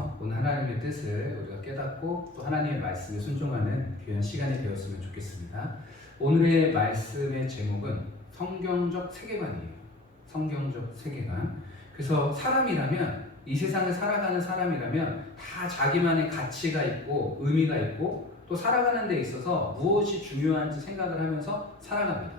통해서 오늘 하나님의 뜻을 우리가 깨닫고 또 하나님의 말씀에 순종하는 귀한 시간이 되었으면 좋겠습니다. 오늘의 말씀의 제목은 성경적 세계관이에요. 성경적 세계관. 그래서 사람이라면, 이 세상을 살아가는 사람이라면 다 자기만의 가치가 있고 의미가 있고 또 살아가는 데 있어서 무엇이 중요한지 생각을 하면서 살아갑니다.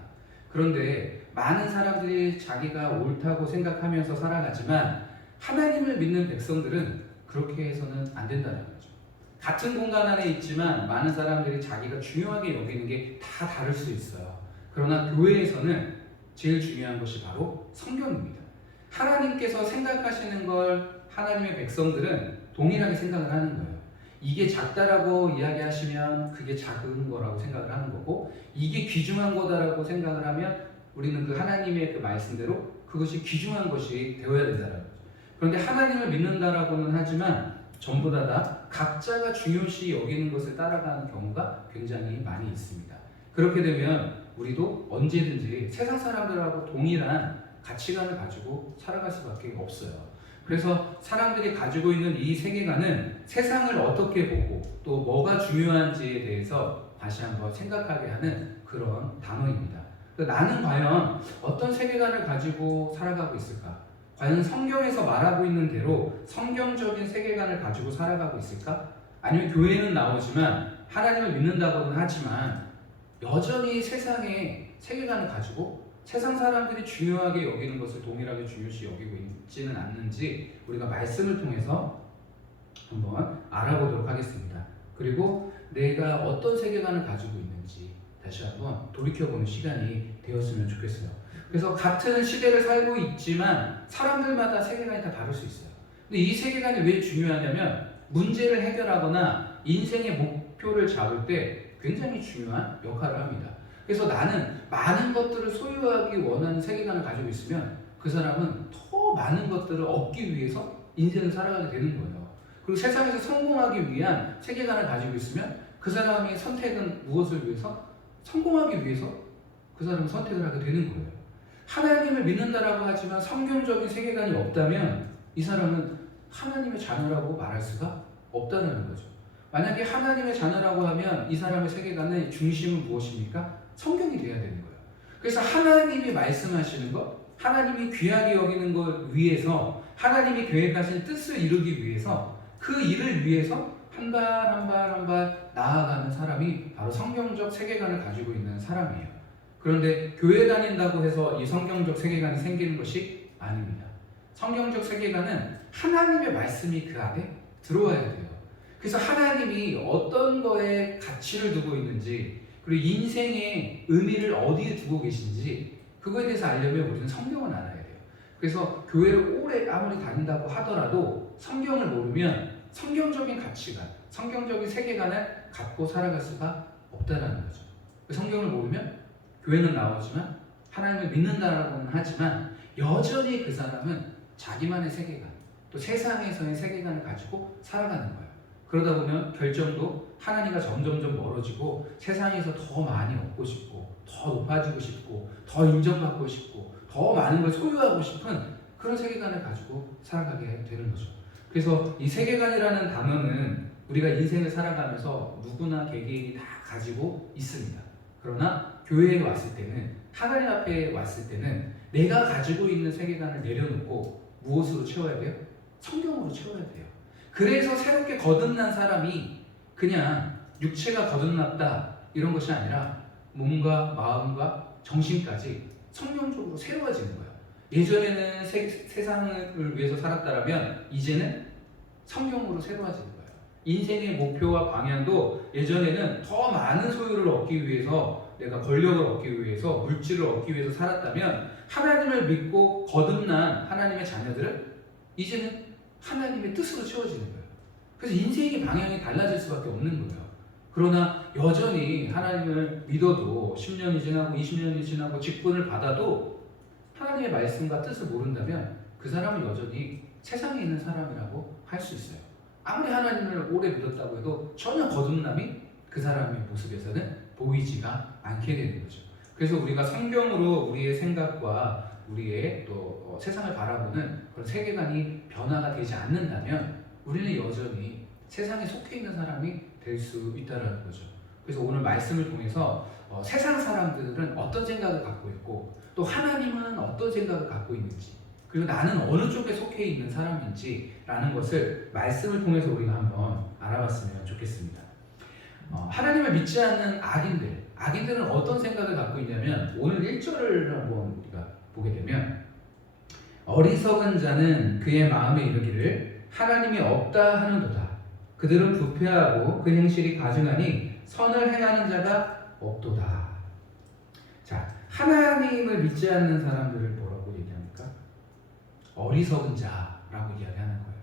그런데 많은 사람들이 자기가 옳다고 생각하면서 살아가지만 하나님을 믿는 백성들은 그렇게 해서는 안 된다는 거죠. 같은 공간 안에 있지만 많은 사람들이 자기가 중요하게 여기는 게 다 다를 수 있어요. 그러나 교회에서는 제일 중요한 것이 바로 성경입니다. 하나님께서 생각하시는 걸 하나님의 백성들은 동일하게 생각을 하는 거예요. 이게 작다라고 이야기하시면 그게 작은 거라고 생각을 하는 거고, 이게 귀중한 거다라고 생각을 하면 우리는 그 하나님의 그 말씀대로 그것이 귀중한 것이 되어야 된다는 거죠. 그런데 하나님을 믿는다라고는 하지만 전부 다 각자가 중요시 여기는 것을 따라가는 경우가 굉장히 많이 있습니다. 그렇게 되면 우리도 언제든지 세상 사람들하고 동일한 가치관을 가지고 살아갈 수밖에 없어요. 그래서 사람들이 가지고 있는 이 세계관은 세상을 어떻게 보고 또 뭐가 중요한지에 대해서 다시 한번 생각하게 하는 그런 단어입니다. 나는 과연 어떤 세계관을 가지고 살아가고 있을까? 과연 성경에서 말하고 있는 대로 성경적인 세계관을 가지고 살아가고 있을까? 아니면 교회는 나오지만 하나님을 믿는다고는 하지만 여전히 세상의 세계관을 가지고 세상 사람들이 중요하게 여기는 것을 동일하게 중요시 여기고 있지는 않는지 우리가 말씀을 통해서 한번 알아보도록 하겠습니다. 그리고 내가 어떤 세계관을 가지고 있는지 다시 한번 돌이켜보는 시간이 되었으면 좋겠어요. 그래서 같은 시대를 살고 있지만 사람들마다 세계관이 다 다를 수 있어요. 근데 이 세계관이 왜 중요하냐면 문제를 해결하거나 인생의 목표를 잡을 때 굉장히 중요한 역할을 합니다. 그래서 나는 많은 것들을 소유하기 원하는 세계관을 가지고 있으면 그 사람은 더 많은 것들을 얻기 위해서 인생을 살아가게 되는 거예요. 그리고 세상에서 성공하기 위한 세계관을 가지고 있으면 그 사람의 선택은 무엇을 위해서? 성공하기 위해서 그 사람은 선택을 하게 되는 거예요. 하나님을 믿는다라고 하지만 성경적인 세계관이 없다면 이 사람은 하나님의 자녀라고 말할 수가 없다는 거죠. 만약에 하나님의 자녀라고 하면 이 사람의 세계관의 중심은 무엇입니까? 성경이 돼야 되는 거예요. 그래서 하나님이 말씀하시는 것, 하나님이 귀하게 여기는 것 위해서, 하나님이 계획하신 뜻을 이루기 위해서, 그 일을 위해서 한 발 한 발 한 발 나아가는 사람이 바로 성경적 세계관을 가지고 있는 사람이에요. 그런데 교회 다닌다고 해서 이 성경적 세계관이 생기는 것이 아닙니다. 성경적 세계관은 하나님의 말씀이 그 안에 들어와야 돼요. 그래서 하나님이 어떤 거에 가치를 두고 있는지, 그리고 인생의 의미를 어디에 두고 계신지 그거에 대해서 알려면 우리는 성경을 알아야 돼요. 그래서 교회를 오래 아무리 다닌다고 하더라도 성경을 모르면 성경적인 가치관, 성경적인 세계관을 갖고 살아갈 수가 없다는 거죠. 성경을 모르면 교회는 나오지만 하나님을 믿는다라고는 하지만 여전히 그 사람은 자기만의 세계관, 또 세상에서의 세계관을 가지고 살아가는 거예요. 그러다 보면 결정도 하나님과 점점점 멀어지고 세상에서 더 많이 얻고 싶고 더 높아지고 싶고 더 인정받고 싶고 더 많은 걸 소유하고 싶은 그런 세계관을 가지고 살아가게 되는 거죠. 그래서 이 세계관이라는 단어는 우리가 인생을 살아가면서 누구나 개개인이 다 가지고 있습니다. 그러나 교회에 왔을 때는, 하나님 앞에 왔을 때는 내가 가지고 있는 세계관을 내려놓고 무엇으로 채워야 돼요? 성경으로 채워야 돼요. 그래서 새롭게 거듭난 사람이 그냥 육체가 거듭났다 이런 것이 아니라 몸과 마음과 정신까지 성경적으로 새로워지는 거예요. 예전에는 세상을 위해서 살았다면 이제는 성경으로 새로워지는 거예요. 인생의 목표와 방향도 예전에는 더 많은 소유를 얻기 위해서, 내가 권력을 얻기 위해서, 물질을 얻기 위해서 살았다면 하나님을 믿고 거듭난 하나님의 자녀들은 이제는 하나님의 뜻으로 채워지는 거예요. 그래서 인생의 방향이 달라질 수밖에 없는 거예요. 그러나 여전히 하나님을 믿어도 10년이 지나고 20년이 지나고 직분을 받아도 하나님의 말씀과 뜻을 모른다면 그 사람은 여전히 세상에 있는 사람이라고 할 수 있어요. 아무리 하나님을 오래 믿었다고 해도 전혀 거듭남이 그 사람의 모습에서는 보이지가 않게 되는 거죠. 그래서 우리가 성경으로 우리의 생각과 우리의 또 세상을 바라보는 그런 세계관이 변화가 되지 않는다면 우리는 여전히 세상에 속해 있는 사람이 될 수 있다는 거죠. 그래서 오늘 말씀을 통해서 세상 사람들은 어떤 생각을 갖고 있고 또 하나님은 어떤 생각을 갖고 있는지 그리고 나는 어느 쪽에 속해 있는 사람인지라는 것을 말씀을 통해서 우리가 한번 알아봤으면 좋겠습니다. 하나님을 믿지 않는 악인들은 어떤 생각을 갖고 있냐면 오늘 1절을 한번 우리가 보게 되면 어리석은 자는 그의 마음에 이르기를 하나님이 없다 하는도다. 그들은 부패하고 그 행실이 가증하니 선을 행하는 자가 없도다. 자, 하나님을 믿지 않는 사람들을 뭐라고 얘기합니까? 어리석은 자라고 이야기하는 거예요.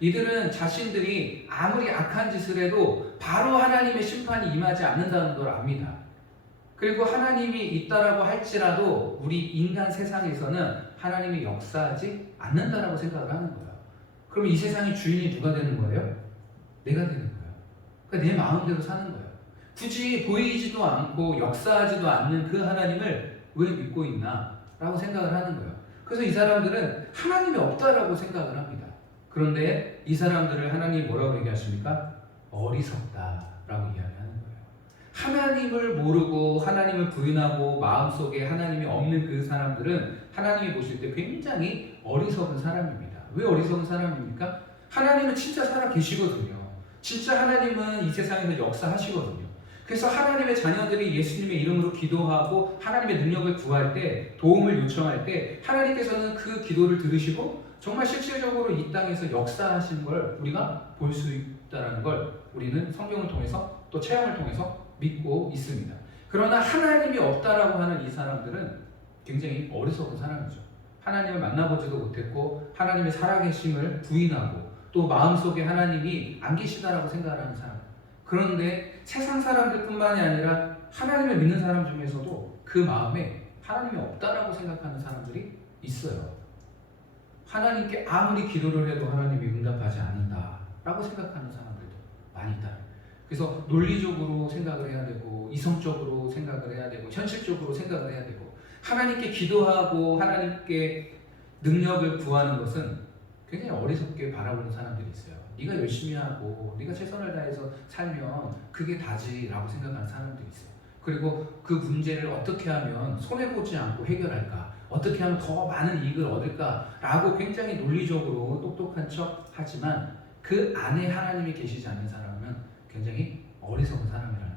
이들은 자신들이 아무리 악한 짓을 해도 바로 하나님의 심판이 임하지 않는다는 걸 압니다. 그리고 하나님이 있다라고 할지라도 우리 인간 세상에서는 하나님이 역사하지 않는다라고 생각을 하는 거예요. 그럼 이 세상의 주인이 누가 되는 거예요? 내가 되는 거예요. 그러니까 내 마음대로 사는 거예요. 굳이 보이지도 않고 역사하지도 않는 그 하나님을 왜 믿고 있나? 라고 생각을 하는 거예요. 그래서 이 사람들은 하나님이 없다라고 생각을 합니다. 그런데 이 사람들을 하나님이 뭐라고 얘기하십니까? 어리석다라고 이야기하는 거예요. 하나님을 모르고 하나님을 부인하고 마음속에 하나님이 없는 그 사람들은 하나님이 보실 때 굉장히 어리석은 사람입니다. 왜 어리석은 사람입니까? 하나님은 진짜 살아 계시거든요. 진짜 하나님은 이 세상에서 역사하시거든요. 그래서 하나님의 자녀들이 예수님의 이름으로 기도하고 하나님의 능력을 구할 때, 도움을 요청할 때 하나님께서는 그 기도를 들으시고 정말 실질적으로 이 땅에서 역사하신 걸 우리가 볼 수 있다는 걸 우리는 성경을 통해서 또 체험을 통해서 믿고 있습니다. 그러나 하나님이 없다라고 하는 이 사람들은 굉장히 어리석은 사람이죠. 하나님을 만나보지도 못했고 하나님의 살아계심을 부인하고 또 마음속에 하나님이 안 계시다라고 생각하는 사람. 그런데 세상 사람들뿐만이 아니라 하나님을 믿는 사람 중에서도 그 마음에 하나님이 없다라고 생각하는 사람들이 있어요. 하나님께 아무리 기도를 해도 하나님이 응답하지 않는다라고 생각하는 사람들도 많이 있다. 그래서 논리적으로 생각을 해야 되고 이성적으로 생각을 해야 되고 현실적으로 생각을 해야 되고 하나님께 기도하고 하나님께 능력을 구하는 것은 굉장히 어리석게 바라보는 사람들이 있어요. 네가 열심히 하고 네가 최선을 다해서 살면 그게 다지라고 생각하는 사람들이 있어요. 그리고 그 문제를 어떻게 하면 손해보지 않고 해결할까? 어떻게 하면 더 많은 이익을 얻을까라고 굉장히 논리적으로 똑똑한 척 하지만 그 안에 하나님이 계시지 않는 사람은 굉장히 어리석은 사람이라는 거예요.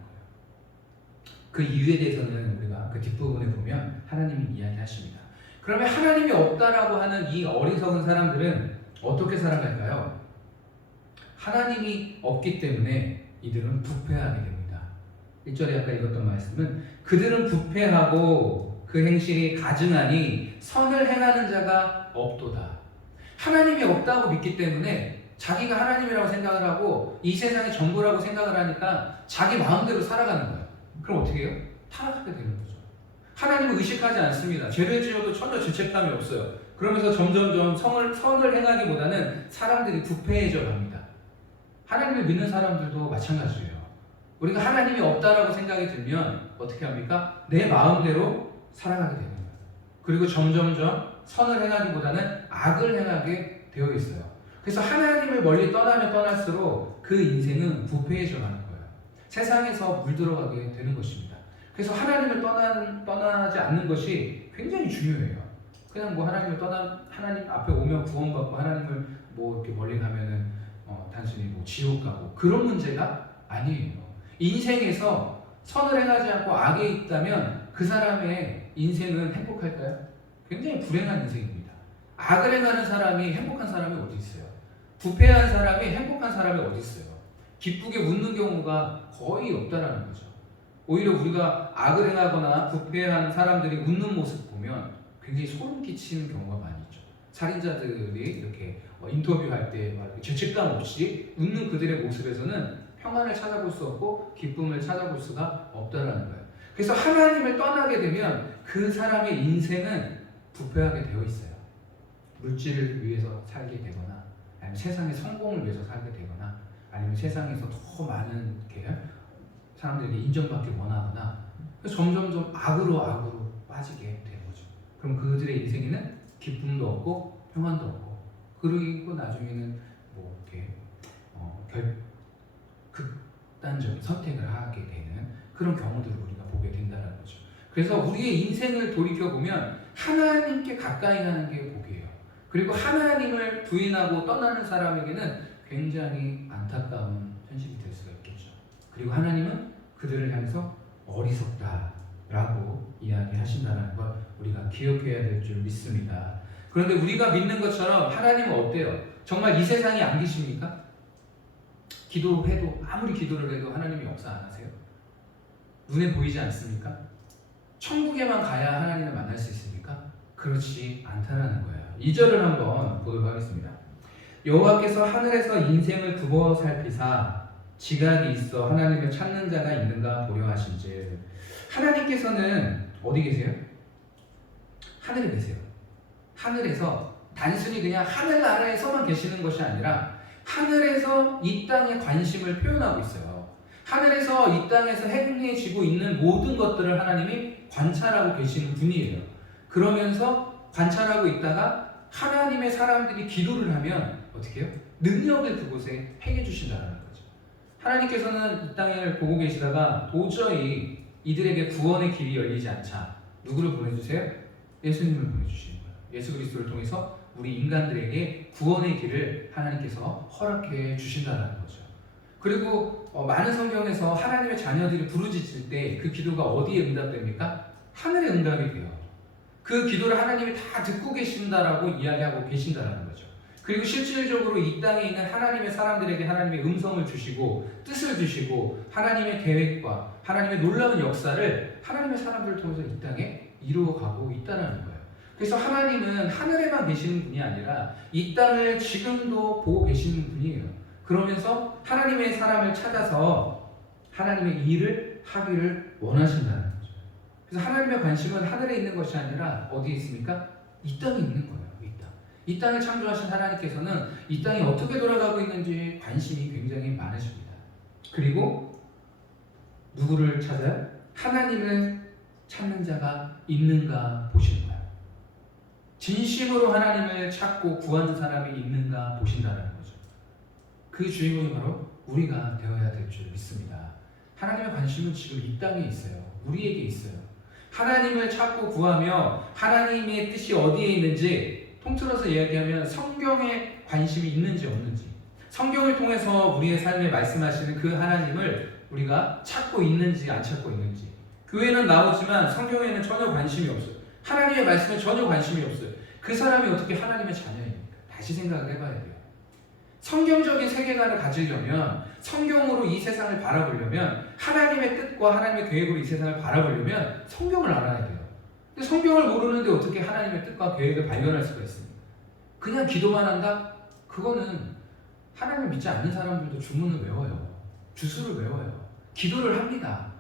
그 이유에 대해서는 우리가 그 뒷부분에 보면 하나님이 이야기하십니다. 그러면 하나님이 없다라고 하는 이 어리석은 사람들은 어떻게 살아갈까요? 하나님이 없기 때문에 이들은 부패하게 됩니다. 1절에 아까 읽었던 말씀은 그들은 부패하고 그 행실이 가증하니 선을 행하는 자가 없도다. 하나님이 없다고 믿기 때문에 자기가 하나님이라고 생각을 하고 이 세상의 전부라고 생각을 하니까 자기 마음대로 살아가는 거예요. 그럼 어떻게 해요? 타락하게 되는 거죠. 하나님을 의식하지 않습니다. 죄를 지어도 전혀 죄책감이 없어요. 그러면서 점점점 선을 행하기보다는 사람들이 부패해져 갑니다. 하나님을 믿는 사람들도 마찬가지예요. 우리가 하나님이 없다라고 생각이 들면 어떻게 합니까? 내 마음대로 살아가게 되는 거예요. 그리고 점점점 선을 행하기보다는 악을 행하게 되어 있어요. 그래서 하나님을 멀리 떠나면 떠날수록 그 인생은 부패해져 가는 거예요. 세상에서 물들어가게 되는 것입니다. 그래서 하나님을 떠나지 않는 것이 굉장히 중요해요. 그냥 뭐 하나님 앞에 오면 구원받고 하나님을 뭐 이렇게 멀리 가면은 단순히 뭐 지옥 가고 그런 문제가 아니에요. 인생에서 선을 행하지 않고 악에 있다면 그 사람의 인생은 행복할까요? 굉장히 불행한 인생입니다. 악을 행하는 사람이 행복한 사람이 어디 있어요? 부패한 사람이 행복한 사람이 어디 있어요? 기쁘게 웃는 경우가 거의 없다라는 거죠. 오히려 우리가 악을 행하거나 부패한 사람들이 웃는 모습 보면 굉장히 소름 끼치는 경우가 많이 있죠. 살인자들이 이렇게 인터뷰할 때 죄책감 없이 웃는 그들의 모습에서는 평안을 찾아볼 수 없고 기쁨을 찾아볼 수가 없다라는 거예요. 그래서 하나님을 떠나게 되면 그 사람의 인생은 부패하게 되어 있어요. 물질을 위해서 살게 되거나 아니면 세상의 성공을 위해서 살게 되거나 아니면 세상에서 더 많은 사람들에게 인정받기 원하거나 점점점 악으로 빠지게 되는 거죠. 그럼 그들의 인생에는 기쁨도 없고 평안도 없고 그리고 나중에는 뭐 이렇게 극단적인 선택을 하게 되는 그런 경우들을 우리가 보게 된다는 거죠. 그래서 우리의 인생을 돌이켜보면 하나님께 가까이 가는 게 복이에요. 그리고 하나님을 부인하고 떠나는 사람에게는 굉장히 안타까운 현실이 될 수가 있겠죠. 그리고 하나님은 그들을 향해서 어리석다라고 이야기하신다는 걸 우리가 기억해야 될 줄 믿습니다. 그런데 우리가 믿는 것처럼 하나님은 어때요? 정말 이 세상에 안 계십니까? 기도해도 아무리 기도를 해도 하나님이 역사 안 하세요? 눈에 보이지 않습니까? 천국에만 가야 하나님을 만날 수 있습니까? 그렇지 않다라는 거예요. 2절을 한번 보도록 하겠습니다. 여호와께서 하늘에서 인생을 두고 살피사 지각이 있어 하나님을 찾는 자가 있는가 보려 하신즉. 하나님께서는 어디 계세요? 하늘에 계세요. 하늘에서 단순히 그냥 하늘나라에서만 계시는 것이 아니라 하늘에서 이 땅에 관심을 표현하고 있어요. 하늘에서 이 땅에서 행해지고 있는 모든 것들을 하나님이 관찰하고 계시는 분이에요. 그러면서 관찰하고 있다가 하나님의 사람들이 기도를 하면 어떻게 해요? 능력을 그곳에 행해 주신다는 거죠. 하나님께서는 이 땅을 보고 계시다가 도저히 이들에게 구원의 길이 열리지 않자 누구를 보내주세요? 예수님을 보내주시는 거예요. 예수 그리스도를 통해서 우리 인간들에게 구원의 길을 하나님께서 허락해 주신다는 거죠. 그리고 많은 성경에서 하나님의 자녀들이 부르짖을 때 그 기도가 어디에 응답됩니까? 하늘에 응답이 돼요. 그 기도를 하나님이 다 듣고 계신다라고 이야기하고 계신다는 거죠. 그리고 실질적으로 이 땅에 있는 하나님의 사람들에게 하나님의 음성을 주시고 뜻을 주시고 하나님의 계획과 하나님의 놀라운 역사를 하나님의 사람들을 통해서 이 땅에 이루어가고 있다는 거예요. 그래서 하나님은 하늘에만 계시는 분이 아니라 이 땅을 지금도 보고 계시는 분이에요. 그러면서 하나님의 사람을 찾아서 하나님의 일을 하기를 원하신다는 거죠. 그래서 하나님의 관심은 하늘에 있는 것이 아니라 어디에 있습니까? 이 땅에 있는 거예요. 이 땅을 창조하신 하나님께서는 이 땅이 어떻게 돌아가고 있는지 관심이 굉장히 많으십니다. 그리고 누구를 찾아요? 하나님을 찾는 자가 있는가 보시는 거예요. 진심으로 하나님을 찾고 구하는 사람이 있는가 보신다는 거죠. 그 주인공이 바로 우리가 되어야 될 줄 믿습니다. 하나님의 관심은 지금 이 땅에 있어요. 우리에게 있어요. 하나님을 찾고 구하며 하나님의 뜻이 어디에 있는지 통틀어서 이야기하면 성경에 관심이 있는지 없는지, 성경을 통해서 우리의 삶에 말씀하시는 그 하나님을 우리가 찾고 있는지 안 찾고 있는지. 교회는 나오지만 성경에는 전혀 관심이 없어요. 하나님의 말씀에 전혀 관심이 없어요. 그 사람이 어떻게 하나님의 자녀입니까? 다시 생각을 해봐야 돼요. 성경적인 세계관을 가지려면, 성경으로 이 세상을 바라보려면, 하나님의 뜻과 하나님의 계획으로 이 세상을 바라보려면 성경을 알아야 돼요. 근데 성경을 모르는데 어떻게 하나님의 뜻과 계획을 발견할 수가 있습니까? 그냥 기도만 한다? 그거는 하나님을 믿지 않는 사람들도 주문을 외워요. 주수를 외워요. 기도를 합니다.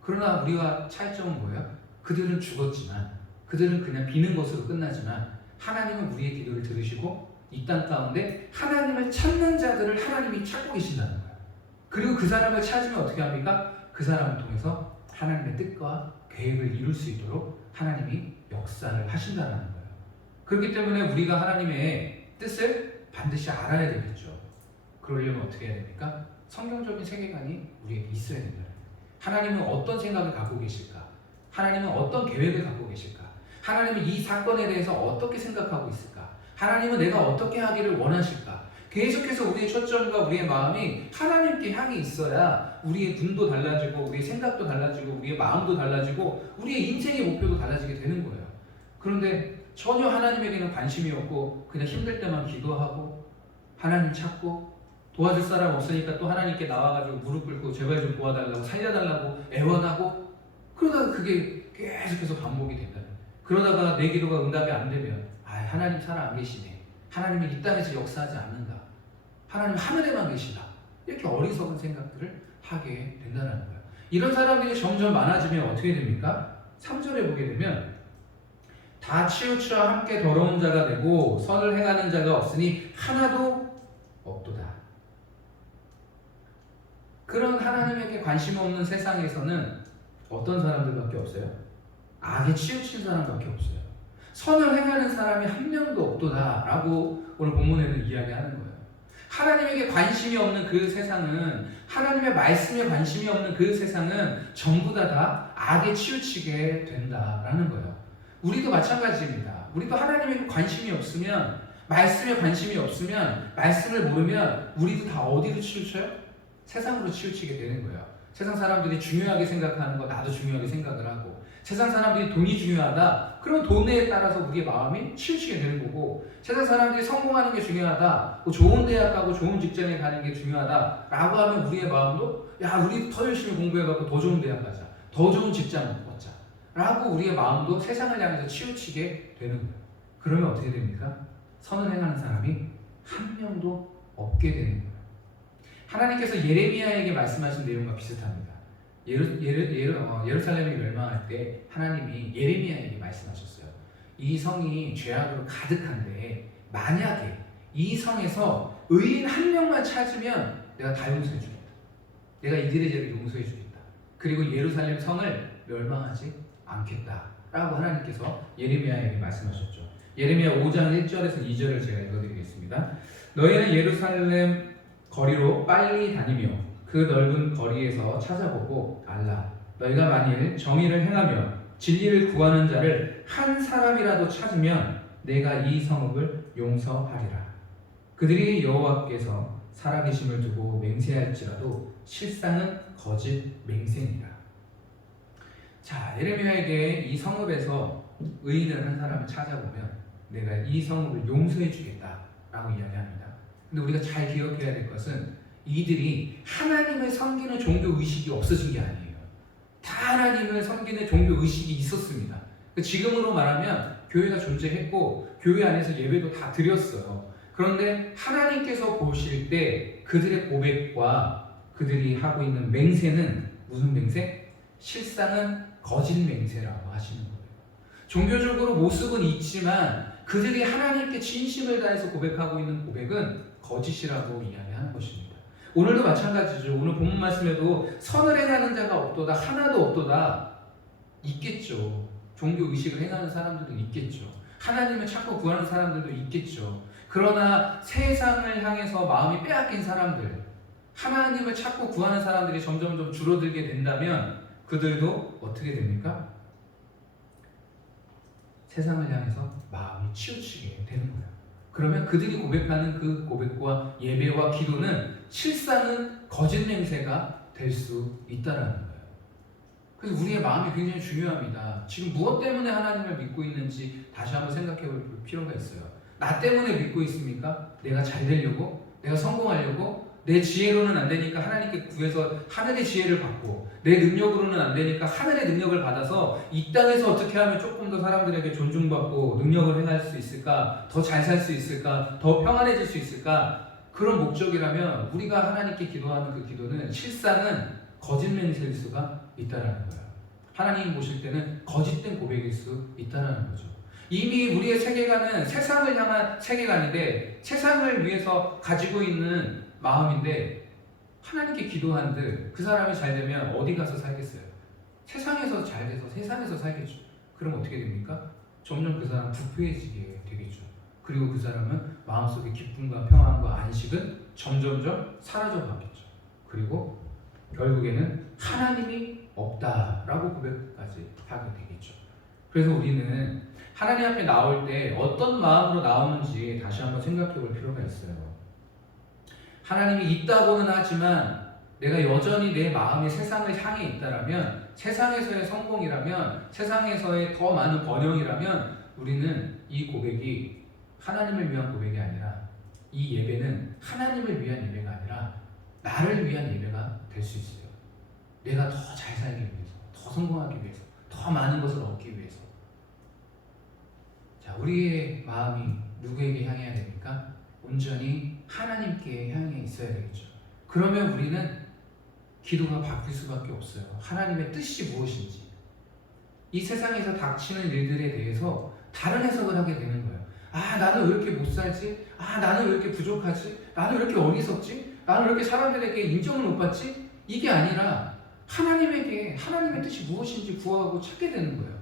그러나 우리와 차이점은 뭐예요? 그들은 죽었지만, 그들은 그냥 비는 것으로 끝나지만 하나님은 우리의 기도를 들으시고 이 땅 가운데 하나님을 찾는 자들을 하나님이 찾고 계신다는 거예요. 그리고 그 사람을 찾으면 어떻게 합니까? 그 사람을 통해서 하나님의 뜻과 계획을 이룰 수 있도록 하나님이 역사를 하신다는 거예요. 그렇기 때문에 우리가 하나님의 뜻을 반드시 알아야 되겠죠. 그러려면 어떻게 해야 됩니까? 성경적인 세계관이 우리에게 있어야 된다. 하나님은 어떤 생각을 갖고 계실까? 하나님은 어떤 계획을 갖고 계실까? 하나님은 이 사건에 대해서 어떻게 생각하고 있을까? 하나님은 내가 어떻게 하기를 원하실까? 계속해서 우리의 초점과 우리의 마음이 하나님께 향해 있어야 우리의 눈도 달라지고 우리의 생각도 달라지고 우리의 마음도 달라지고 우리의 인생의 목표도 달라지게 되는 거예요. 그런데 전혀 하나님에게는 관심이 없고 그냥 힘들 때만 기도하고 하나님 찾고 도와줄 사람 없으니까 또 하나님께 나와가지고 무릎 꿇고 제발 좀 도와달라고 살려달라고 애원하고 그러다가 그게 계속해서 반복이 된다. 그러다가 내 기도가 응답이 안 되면 하나님 살아 안 계시네. 하나님은 이 땅에서 역사하지 않는다. 하나님 하늘에만 계시다. 이렇게 어리석은 생각들을 하게 된다는 거예요. 이런 사람들이 점점 많아지면 어떻게 됩니까? 3절에 보게 되면 다 치우쳐 함께 더러운 자가 되고 선을 행하는 자가 없으니 하나도 없도다. 그런 하나님에게 관심 없는 세상에서는 어떤 사람들밖에 없어요? 악에 치우친 사람밖에 없어요. 선을 행하는 사람이 한 명도 없도다 라고 오늘 본문에는 이야기하는 거예요. 하나님에게 관심이 없는 그 세상은, 하나님의 말씀에 관심이 없는 그 세상은 전부 다 악에 치우치게 된다라는 거예요. 우리도 마찬가지입니다. 우리도 하나님에게 관심이 없으면, 말씀에 관심이 없으면, 말씀을 모르면 우리도 다 어디로 치우쳐요? 세상으로 치우치게 되는 거예요. 세상 사람들이 중요하게 생각하는 거 나도 중요하게 생각을 하고, 세상 사람들이 돈이 중요하다 그러면 돈에 따라서 우리의 마음이 치우치게 되는 거고, 세상 사람들이 성공하는 게 중요하다, 좋은 대학 가고 좋은 직장에 가는 게 중요하다 라고 하면 우리의 마음도 야 우리 더 열심히 공부해갖고 더 좋은 대학 가자, 더 좋은 직장 얻자 라고 우리의 마음도 세상을 향해서 치우치게 되는 거예요. 그러면 어떻게 됩니까? 선을 행하는 사람이 한 명도 없게 되는 거예요. 하나님께서 예레미야에게 말씀하신 내용과 비슷합니다. 예루살렘이 멸망할 때 하나님이 예레미야에게 말씀하셨어요. 이 성이 죄악으로 가득한데 만약에 이 성에서 의인 한 명만 찾으면 내가 다 용서해 주겠다. 내가 이들의 죄를 용서해 주겠다. 그리고 예루살렘 성을 멸망하지 않겠다 라고 하나님께서 예레미야에게 말씀하셨죠. 예레미야 5장 1절에서 2절을 제가 읽어드리겠습니다. 너희는 예루살렘 거리로 빨리 다니며 그 넓은 거리에서 찾아보고 알라. 너희가 만일 정의를 행하며 진리를 구하는 자를 한 사람이라도 찾으면 내가 이 성읍을 용서하리라. 그들이 여호와께서 살아계심을 두고 맹세할지라도 실상은 거짓 맹세니라. 자, 예레미야에게 이 성읍에서 의인을 한 사람을 찾아보면 내가 이 성읍을 용서해 주겠다라고 이야기합니다. 근데 우리가 잘 기억해야 될 것은 이들이 하나님을 섬기는 종교 의식이 없어진 게 아니에요. 다 하나님을 섬기는 종교 의식이 있었습니다. 지금으로 말하면 교회가 존재했고 교회 안에서 예배도 다 드렸어요. 그런데 하나님께서 보실 때 그들의 고백과 그들이 하고 있는 맹세는 무슨 맹세? 실상은 거짓 맹세라고 하시는 거예요. 종교적으로 모습은 있지만 그들이 하나님께 진심을 다해서 고백하고 있는 고백은 거짓이라고 이야기하는 것입니다. 오늘도 마찬가지죠. 오늘 본문 말씀에도 선을 행하는 자가 없도다, 하나도 없도다. 있겠죠. 종교 의식을 행하는 사람들도 있겠죠. 하나님을 찾고 구하는 사람들도 있겠죠. 그러나 세상을 향해서 마음이 빼앗긴 사람들, 하나님을 찾고 구하는 사람들이 점점 줄어들게 된다면 그들도 어떻게 됩니까? 세상을 향해서 마음이 치우치게 되는 거예요. 그러면 그들이 고백하는 그 고백과 예배와 기도는 실상은 거짓 맹세가 될 수 있다라는 거예요. 그래서 우리의 마음이 굉장히 중요합니다. 지금 무엇 때문에 하나님을 믿고 있는지 다시 한번 생각해 볼 필요가 있어요. 나 때문에 믿고 있습니까? 내가 잘 되려고? 내가 성공하려고? 내 지혜로는 안 되니까 하나님께 구해서 하늘의 지혜를 받고, 내 능력으로는 안 되니까 하늘의 능력을 받아서 이 땅에서 어떻게 하면 조금 더 사람들에게 존중받고 능력을 행할 수 있을까? 더 잘 살 수 있을까? 더 평안해질 수 있을까? 그런 목적이라면 우리가 하나님께 기도하는 그 기도는 실상은 거짓 맹세일 수가 있다라는 거예요. 하나님 보실 때는 거짓된 고백일 수 있다라는 거죠. 이미 우리의 세계관은 세상을 향한 세계관인데, 세상을 위해서 가지고 있는 마음인데, 하나님께 기도한들 그 사람이 잘 되면 어디 가서 살겠어요? 세상에서 잘 돼서 세상에서 살겠죠. 그럼 어떻게 됩니까? 점점 그 사람 부패해지게 되겠죠. 그리고 그 사람은 마음속의 기쁨과 평안과 안식은 점점점 사라져 가겠죠. 그리고 결국에는 하나님이 없다라고 고백까지 하게 되겠죠. 그래서 우리는 하나님 앞에 나올 때 어떤 마음으로 나오는지 다시 한번 생각해 볼 필요가 있어요. 하나님이 있다고는 하지만 내가 여전히 내 마음이 세상을 향해 있다라면, 세상에서의 성공이라면, 세상에서의 더 많은 번영이라면 우리는 이 고백이 하나님을 위한 고백이 아니라, 이 예배는 하나님을 위한 예배가 아니라 나를 위한 예배가 될 수 있어요. 내가 더 잘 살기 위해서, 더 성공하기 위해서, 더 많은 것을 얻기 위해서. 자, 우리의 마음이 누구에게 향해야 됩니까? 온전히 하나님께 향해 있어야 되겠죠. 그러면 우리는 기도가 바뀔 수밖에 없어요. 하나님의 뜻이 무엇인지, 이 세상에서 닥치는 일들에 대해서 다른 해석을 하게 되는 거예요. 아, 나는 왜 이렇게 못 살지? 아, 나는 왜 이렇게 부족하지? 나는 왜 이렇게 어리석지? 나는 왜 이렇게 사람들에게 인정을 못 받지? 이게 아니라 하나님에게 하나님의 뜻이 무엇인지 구하고 찾게 되는 거예요.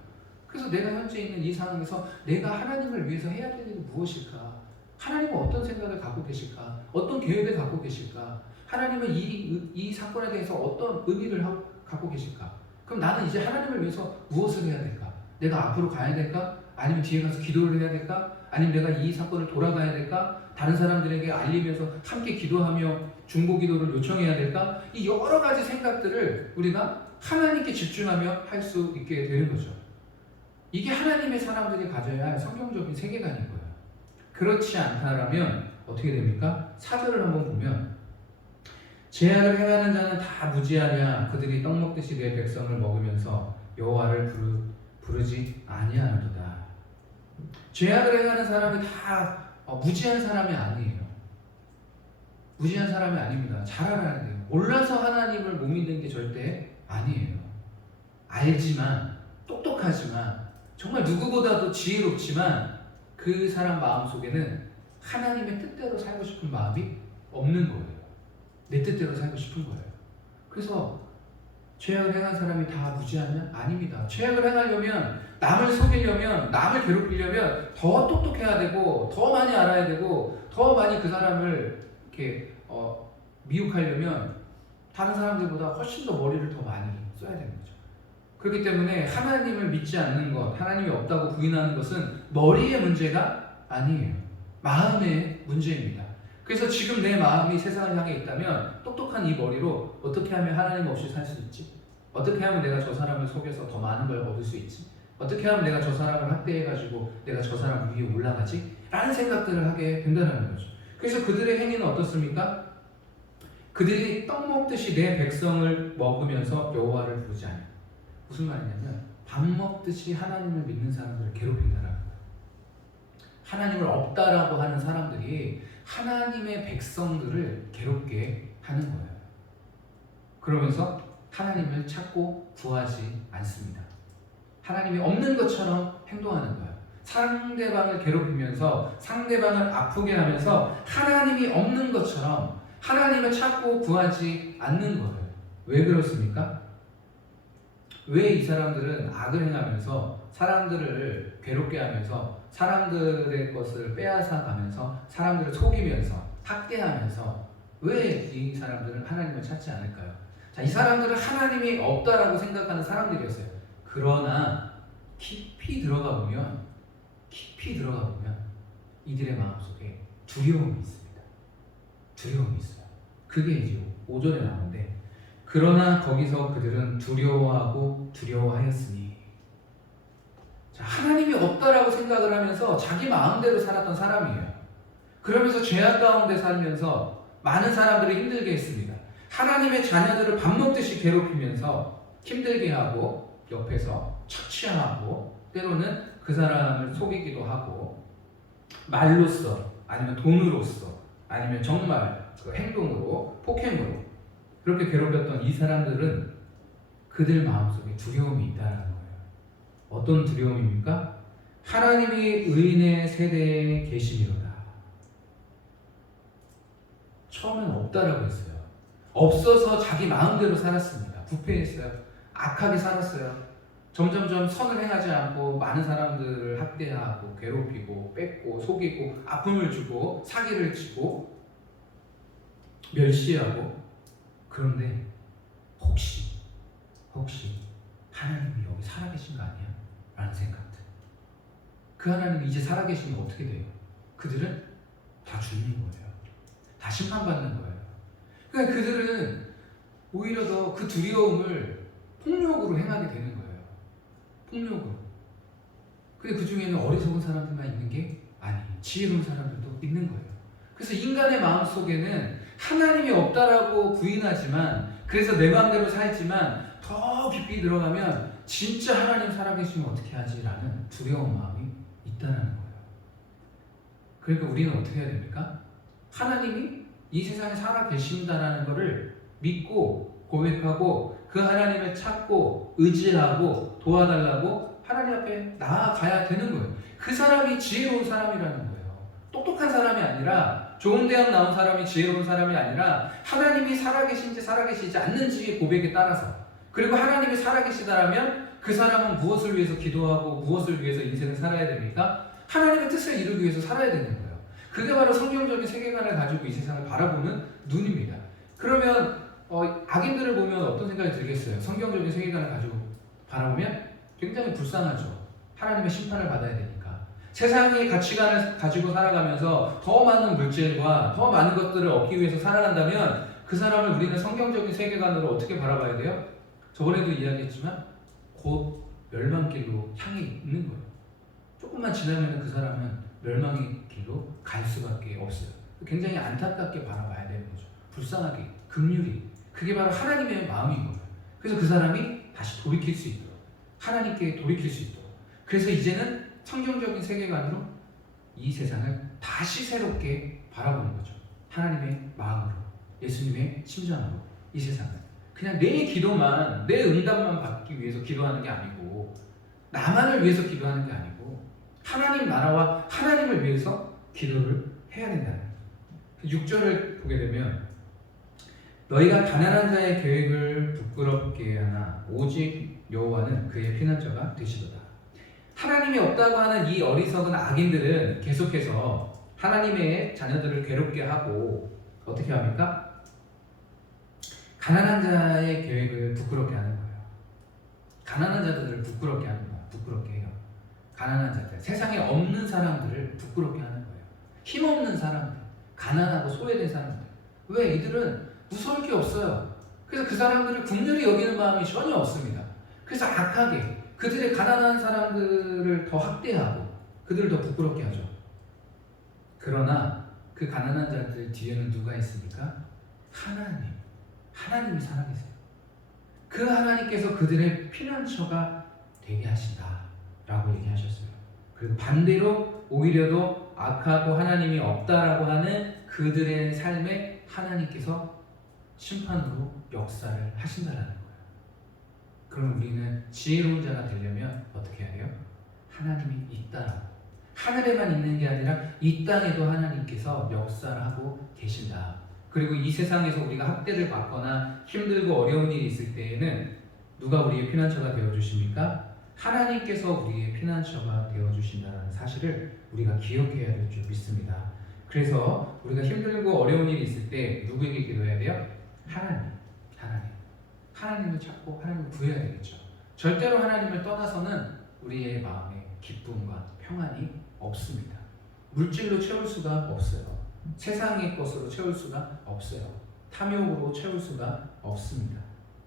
그래서 내가 현재 있는 이 상황에서 내가 하나님을 위해서 해야 될 일이 무엇일까? 하나님은 어떤 생각을 갖고 계실까? 어떤 계획을 갖고 계실까? 하나님은 이 사건에 대해서 어떤 의미를 갖고 계실까? 그럼 나는 이제 하나님을 위해서 무엇을 해야 될까? 내가 앞으로 가야 될까? 아니면 뒤에 가서 기도를 해야 될까? 아니면 내가 이 사건을 돌아가야 될까? 다른 사람들에게 알리면서 함께 기도하며 중보 기도를 요청해야 될까? 이 여러 가지 생각들을 우리가 하나님께 집중하며 할 수 있게 되는 거죠. 이게 하나님의 사람들이 가져야 할 성경적인 세계관인 거예요. 그렇지 않다라면 어떻게 됩니까? 4절을 한번 보면 죄악을 행하는 자는 다 무지하냐 그들이 떡 먹듯이 내 백성을 먹으면서 여호와를 부르지 아니하는도다. 죄악을 행하는 사람이 다 무지한 사람이 아니에요. 무지한 사람이 아닙니다. 잘 알아야 돼요. 몰라서 하나님을 못 믿는 게 절대 아니에요. 알지만 똑똑하지만 정말 누구보다도 지혜롭지만 그 사람 마음속에는 하나님의 뜻대로 살고 싶은 마음이 없는 거예요. 내 뜻대로 살고 싶은 거예요. 그래서 죄악을 행한 사람이 다 무지하냐? 아닙니다. 죄악을 행하려면 남을 속이려면 남을 괴롭히려면 더 똑똑해야 되고 더 많이 알아야 되고 더 많이 그 사람을 이렇게 미혹하려면 다른 사람들보다 훨씬 더 머리를 더 많이 써야 되는 거죠. 그렇기 때문에 하나님을 믿지 않는 것, 하나님이 없다고 부인하는 것은 머리의 문제가 아니에요. 마음의 문제입니다. 그래서 지금 내 마음이 세상을 향해 있다면 똑똑한 이 머리로 어떻게 하면 하나님 없이 살 수 있지? 어떻게 하면 내가 저 사람을 속여서 더 많은 걸 얻을 수 있지? 어떻게 하면 내가 저 사람을 학대해가지고 내가 저 사람 위에 올라가지? 라는 생각들을 하게 된다는 거죠. 그래서 그들의 행위는 어떻습니까? 그들이 떡 먹듯이 내 백성을 먹으면서 여호와를 부르지 않아요. 무슨 말이냐면 밥 먹듯이 하나님을 믿는 사람들을 괴롭힌다는 거예요. 하나님을 없다라고 하는 사람들이 하나님의 백성들을 괴롭게 하는 거예요. 그러면서 하나님을 찾고 구하지 않습니다. 하나님이 없는 것처럼 행동하는 거예요. 상대방을 괴롭히면서 상대방을 아프게 하면서 하나님이 없는 것처럼 하나님을 찾고 구하지 않는 거예요. 왜 그렇습니까? 왜 이 사람들은 악을 행하면서 사람들을 괴롭게 하면서 사람들의 것을 빼앗아 가면서 사람들을 속이면서 학대하면서 왜 이 사람들은 하나님을 찾지 않을까요? 자, 이 사람들은 하나님이 없다라고 생각하는 사람들이었어요. 그러나 깊이 들어가 보면 이들의 마음속에 두려움이 있습니다. 두려움이 있어요. 그게 이제 5절에 나오는데 그러나 거기서 그들은 두려워하고 두려워하였으니, 자, 하나님이 없다라고 생각을 하면서 자기 마음대로 살았던 사람이에요. 그러면서 죄악 가운데 살면서 많은 사람들을 힘들게 했습니다. 하나님의 자녀들을 밥 먹듯이 괴롭히면서 힘들게 하고 옆에서 착취하고 때로는 그 사람을 속이기도 하고 말로써 아니면 돈으로써 아니면 정말 그 행동으로 폭행으로 그렇게 괴롭혔던 이 사람들은 그들 마음속에 두려움이 있다는 거예요. 어떤 두려움입니까? 하나님이 의인의 세대에 계시미로다. 처음엔 없다라고 했어요. 없어서 자기 마음대로 살았습니다. 부패했어요. 악하게 살았어요. 점점점 선을 행하지 않고 많은 사람들을 학대하고 괴롭히고 뺏고 속이고 아픔을 주고 사기를 치고 멸시하고, 그런데 혹시 하나님이 여기 살아계신 거 아니야? 라는 생각들. 그 하나님이 이제 살아계시면 어떻게 돼요? 그들은 다 죽는 거예요. 다 심판받는 거예요. 그러니까 그들은 오히려 더 그 두려움을 폭력으로 행하게 되는 거예요. 폭력으로. 근데 그 중에는 어리석은 사람들만 있는 게 아니에요. 지혜로운 사람들도 있는 거예요. 그래서 인간의 마음속에는 하나님이 없다라고 부인하지만, 그래서 내 마음대로 살지만 더 깊이 들어가면 진짜 하나님 살아계시면 어떻게 하지? 라는 두려운 마음이 있다는 거예요. 그러니까 우리는 어떻게 해야 됩니까? 하나님이 이 세상에 살아계신다라는 것을 믿고 고백하고 그 하나님을 찾고 의지하고 도와달라고 하나님 앞에 나아가야 되는 거예요. 그 사람이 지혜로운 사람이라는 거예요. 똑똑한 사람이 아니라, 좋은 대학 나온 사람이 지혜로운 사람이 아니라 하나님이 살아계신지 살아계시지 않는지의 고백에 따라서, 그리고 하나님이 살아계시다라면 그 사람은 무엇을 위해서 기도하고 무엇을 위해서 인생을 살아야 됩니까? 하나님의 뜻을 이루기 위해서 살아야 되는 거예요. 그게 바로 성경적인 세계관을 가지고 이 세상을 바라보는 눈입니다. 그러면 악인들을 보면 어떤 생각이 들겠어요? 성경적인 세계관을 가지고 바라보면 굉장히 불쌍하죠. 하나님의 심판을 받아야 되니까. 세상의 가치관을 가지고 살아가면서 더 많은 물질과 더 많은 것들을 얻기 위해서 살아간다면 그 사람을 우리는 성경적인 세계관으로 어떻게 바라봐야 돼요? 저번에도 이야기했지만 곧 멸망길로 향해 있는 거예요. 조금만 지나면 그 사람은 멸망의 길로 갈 수밖에 없어요. 굉장히 안타깝게 바라봐야 되는 거죠. 불쌍하게, 긍휼히. 그게 바로 하나님의 마음인 거예요. 그래서 그 사람이 다시 돌이킬 수 있도록, 하나님께 돌이킬 수 있도록. 그래서 이제는 성경적인 세계관으로 이 세상을 다시 새롭게 바라보는 거죠. 하나님의 마음으로, 예수님의 심장으로 이 세상을. 그냥 내 기도만, 내 응답만 받기 위해서 기도하는 게 아니고, 나만을 위해서 기도하는 게 아니고, 하나님 나라와 하나님을 위해서 기도를 해야 된다는 거예요. 6절을 보게 되면 너희가 가난한 자의 계획을 부끄럽게 하나 오직 여호와는 그의 피난처가 되시도다. 하나님이 없다고 하는 이 어리석은 악인들은 계속해서 하나님의 자녀들을 괴롭게 하고 어떻게 합니까? 가난한 자의 계획을 부끄럽게 하는 거예요. 가난한 자들을 부끄럽게 하는 거예요. 부끄럽게 해요. 가난한 자들, 세상에 없는 사람들을 부끄럽게 하는 거예요. 힘없는 사람들, 가난하고 소외된 사람들. 왜? 이들은 무서울 게 없어요. 그래서 그 사람들을 긍휼히 여기는 마음이 전혀 없습니다. 그래서 악하게 그들의 가난한 사람들을 더 학대하고 그들을 더 부끄럽게 하죠. 그러나 그 가난한 자들 뒤에는 누가 있습니까? 하나님이 살아계세요. 그 하나님께서 그들의 피난처가 되게 하신다라고 얘기하셨어요. 그리고 반대로 오히려 더 악하고 하나님이 없다라고 하는 그들의 삶에 하나님께서 심판으로 역사를 하신다라는 거예요. 그럼 우리는 지혜로운 자가 되려면 어떻게 해야 돼요? 하나님이 있다라고. 하늘에만 있는 게 아니라 이 땅에도 하나님께서 역사를 하고 계신다. 그리고 이 세상에서 우리가 학대를 받거나 힘들고 어려운 일이 있을 때에는 누가 우리의 피난처가 되어주십니까? 하나님께서 우리의 피난처가 되어주신다는 사실을 우리가 기억해야 될 줄 믿습니다. 그래서 우리가 힘들고 어려운 일이 있을 때 누구에게 기도해야 돼요? 하나님을 찾고 하나님을 구해야 되겠죠. 절대로 하나님을 떠나서는 우리의 마음에 기쁨과 평안이 없습니다. 물질로 채울 수가 없어요. 세상의 것으로 채울 수가 없어요. 탐욕으로 채울 수가 없습니다.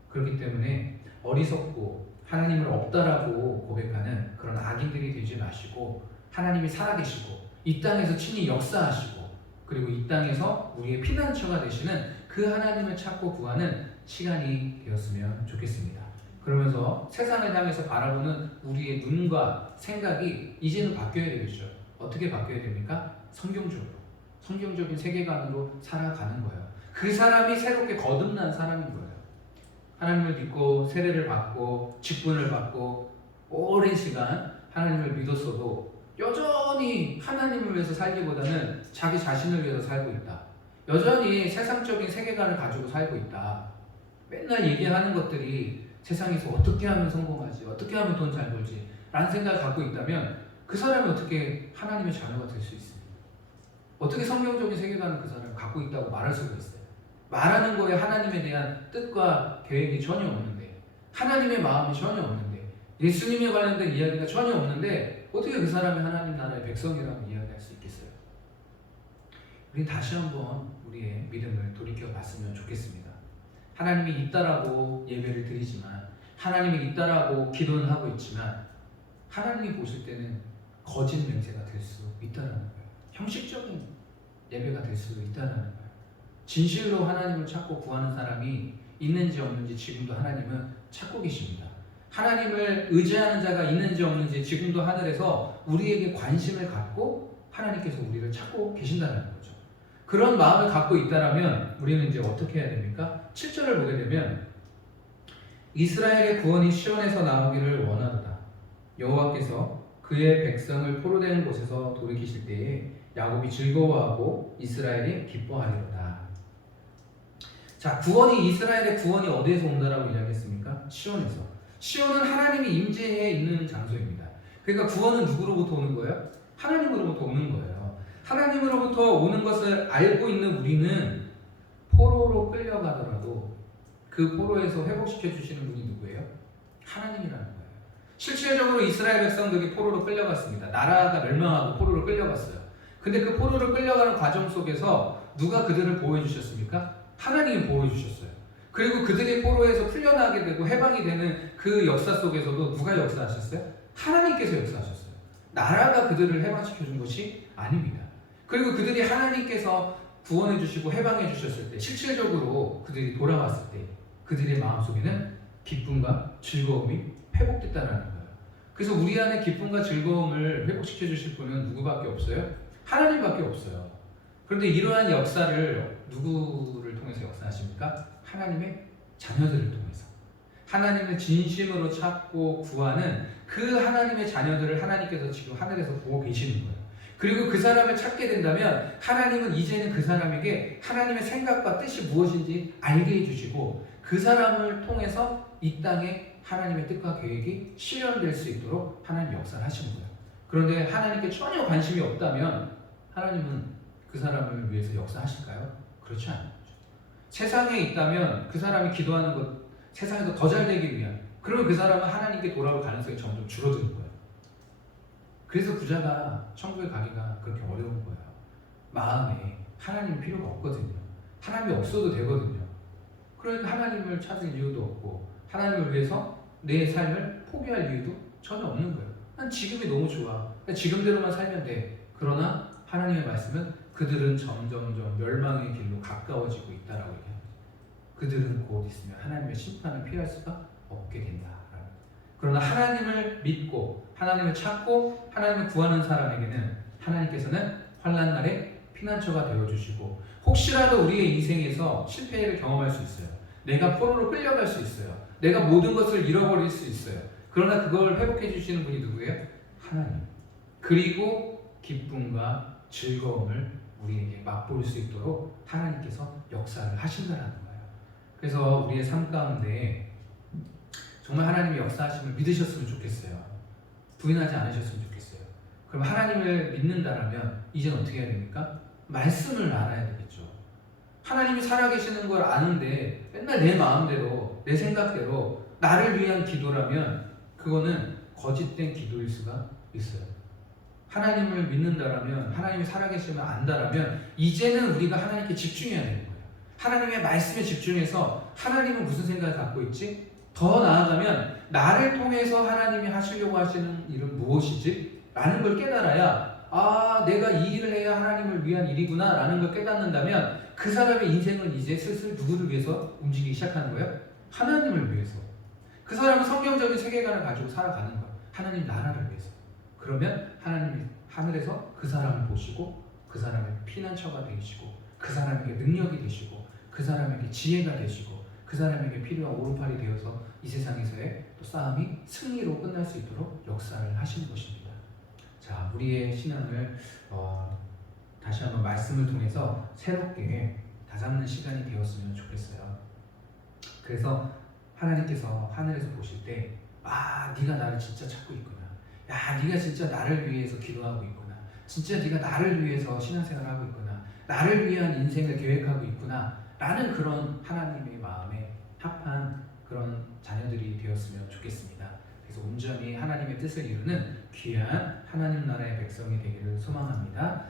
그렇기 때문에 어리석고 하나님을 없다라고 고백하는 그런 악인들이 되지 마시고 하나님이 살아계시고 이 땅에서 친히 역사하시고 그리고 이 땅에서 우리의 피난처가 되시는 그 하나님을 찾고 구하는 시간이 되었으면 좋겠습니다. 그러면서 세상을 향해서 바라보는 우리의 눈과 생각이 이제는 바뀌어야 되겠죠. 어떻게 바뀌어야 됩니까? 성경적인 세계관으로 살아가는 거예요. 그 사람이 새롭게 거듭난 사람인 거예요. 하나님을 믿고 세례를 받고 직분을 받고 오랜 시간 하나님을 믿었어도 여전히 하나님을 위해서 살기보다는 자기 자신을 위해서 살고 있다. 여전히 세상적인 세계관을 가지고 살고 있다. 맨날 얘기하는 것들이 세상에서 어떻게 하면 성공하지, 어떻게 하면 돈 잘 벌지 라는 생각을 갖고 있다면 그 사람이 어떻게 하나님의 자녀가 될 수 있습니까? 어떻게 성경적인 세계관을 그 사람이 갖고 있다고 말할 수가 있어요? 말하는 거에 하나님에 대한 뜻과 계획이 전혀 없는데, 하나님의 마음이 전혀 없는데, 예수님에 관련된 이야기가 전혀 없는데 어떻게 그 사람이 하나님 나라의 백성이라고 이야기할 수 있겠어요? 우리 다시 한번 우리의 믿음을 돌이켜 봤으면 좋겠습니다. 하나님이 있다라고 예배를 드리지만, 하나님이 있다라고 기도는 하고 있지만 하나님이 보실 때는 거짓 맹세가 될 수 있다는 거예요. 형식적인 예배가 될 수 있다는 거예요. 진실로 하나님을 찾고 구하는 사람이 있는지 없는지 지금도 하나님은 찾고 계십니다. 하나님을 의지하는 자가 있는지 없는지 지금도 하늘에서 우리에게 관심을 갖고 하나님께서 우리를 찾고 계신다는 거죠. 그런 마음을 갖고 있다면 우리는 이제 어떻게 해야 됩니까? 7절을 보게 되면 이스라엘의 구원이 시온에서 나오기를 원하도다. 여호와께서 그의 백성을 포로되는 곳에서 돌이키실 때에 야곱이 즐거워하고 이스라엘이 기뻐하리로다. 자, 이스라엘의 구원이 어디에서 온다라고 이야기했습니까? 시온에서. 시온은 하나님이 임재해 있는 장소입니다. 그러니까 구원은 누구로부터 오는 거예요? 하나님으로부터 오는 거예요. 하나님으로부터 오는 것을 알고 있는 우리는 포로로 끌려가더라도 그 포로에서 회복시켜 주시는 분이 누구예요? 하나님이라는 거예요. 실질적으로 이스라엘 백성들이 포로로 끌려갔습니다. 나라가 멸망하고 포로로 끌려갔어요. 근데 그 포로로 끌려가는 과정 속에서 누가 그들을 보호해 주셨습니까? 하나님이 보호해 주셨어요. 그리고 그들이 포로에서 풀려나게 되고 해방이 되는 그 역사 속에서도 누가 역사하셨어요? 하나님께서 역사하셨어요. 나라가 그들을 해방시켜 준 것이 아닙니다. 그리고 그들이 하나님께서 구원해 주시고 해방해 주셨을 때 실질적으로 그들이 돌아왔을 때 그들의 마음속에는 기쁨과 즐거움이 회복됐다는 거예요. 그래서 우리 안에 기쁨과 즐거움을 회복시켜 주실 분은 누구밖에 없어요? 하나님밖에 없어요. 그런데 이러한 역사를 누구를 통해서 역사하십니까? 하나님의 자녀들을 통해서. 하나님을 진심으로 찾고 구하는 그 하나님의 자녀들을 하나님께서 지금 하늘에서 보고 계시는 거예요. 그리고 그 사람을 찾게 된다면 하나님은 이제는 그 사람에게 하나님의 생각과 뜻이 무엇인지 알게 해주시고 그 사람을 통해서 이 땅에 하나님의 뜻과 계획이 실현될 수 있도록 하나님 역사를 하시는 거예요. 그런데 하나님께 전혀 관심이 없다면 하나님은 그 사람을 위해서 역사하실까요? 그렇지 않아요. 세상에 있다면 그 사람이 기도하는 것 세상에서 더 잘 되기 위한 그러면 그 사람은 하나님께 돌아올 가능성이 점점 줄어드는 거예요. 그래서 부자가 천국에 가기가 그렇게 어려운 거예요. 마음에 하나님이 필요가 없거든요. 하나님이 없어도 되거든요. 그러니까 하나님을 찾을 이유도 없고 하나님을 위해서 내 삶을 포기할 이유도 전혀 없는 거예요. 난 지금이 너무 좋아. 지금대로만 살면 돼. 그러나 하나님의 말씀은 그들은 점점점 멸망의 길로 가까워지고 있다라고 얘기합니다. 그들은 곧 있으면 하나님의 심판을 피할 수가 없게 된다. 그러나 하나님을 믿고 하나님을 찾고 하나님을 구하는 사람에게는 하나님께서는 환난 날에 피난처가 되어주시고 혹시라도 우리의 인생에서 실패를 경험할 수 있어요. 내가 포로로 끌려갈 수 있어요. 내가 모든 것을 잃어버릴 수 있어요. 그러나 그걸 회복해 주시는 분이 누구예요? 하나님. 그리고 기쁨과 즐거움을 우리에게 맛볼 수 있도록 하나님께서 역사를 하신다는 거예요. 그래서 우리의 삶 가운데 정말 하나님의 역사하심을 믿으셨으면 좋겠어요. 부인하지 않으셨으면 좋겠어요. 그럼 하나님을 믿는다라면 이젠 어떻게 해야 됩니까? 말씀을 알아야 되겠죠. 하나님이 살아계시는 걸 아는데 맨날 내 마음대로 내 생각대로 나를 위한 기도라면 그거는 거짓된 기도일 수가 있어요. 하나님을 믿는다라면 하나님이 살아계시면 안다라면 이제는 우리가 하나님께 집중해야 되는 거예요. 하나님의 말씀에 집중해서 하나님은 무슨 생각을 갖고 있지? 더 나아가면 나를 통해서 하나님이 하시려고 하시는 일은 무엇이지? 라는 걸 깨달아야 내가 이 일을 해야 하나님을 위한 일이구나 라는 걸 깨닫는다면 그 사람의 인생은 이제 슬슬 누구를 위해서 움직이기 시작하는 거예요? 하나님을 위해서. 그 사람은 성경적인 세계관을 가지고 살아가는 거예요. 하나님 나라를 위해서. 그러면 하나님이 하늘에서 그 사람을 보시고 그 사람의 피난처가 되시고 그 사람에게 능력이 되시고 그 사람에게 지혜가 되시고 그 사람에게 필요한 오른팔이 되어서 이 세상에서의 또 싸움이 승리로 끝날 수 있도록 역사를 하시는 것입니다. 자, 우리의 신앙을 다시 한번 말씀을 통해서 새롭게 다잡는 시간이 되었으면 좋겠어요. 그래서 하나님께서 하늘에서 보실 때 네가 나를 진짜 찾고 있구나. 네가 진짜 나를 위해서 기도하고 있구나. 진짜 네가 나를 위해서 신앙생활을 하고 있구나. 나를 위한 인생을 계획하고 있구나. 라는 그런 하나님의 마음에 합한 그런 자녀들이 되었으면 좋겠습니다. 그래서 온전히 하나님의 뜻을 이루는 귀한 하나님 나라의 백성이 되기를 소망합니다.